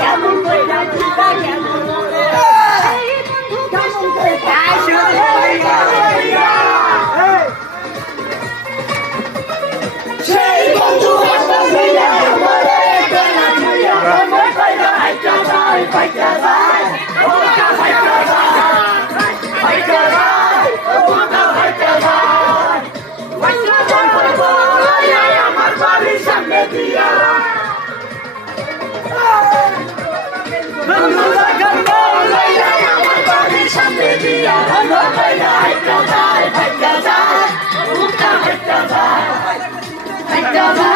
কেমন কইরা দিবা কেমন রে এই বন্ধু কেমন করে সেই বন্ধু হাসা হইয়া মরে গলা হইয়া মরে কইরা আইতা যায় পাইতা যায় ওটা পাইতা যায় পাইতা যায় ওটা পাইতা যায় পাইতা যায় বলে আমার বাড়ির সামনে দিয়া বন্ধু যখন বলে আমার বাড়ির সামনে দিয়া হলো কইরা আইতা যায় পাইতা যায় ওটা পাইতা যায় পাইতা যায়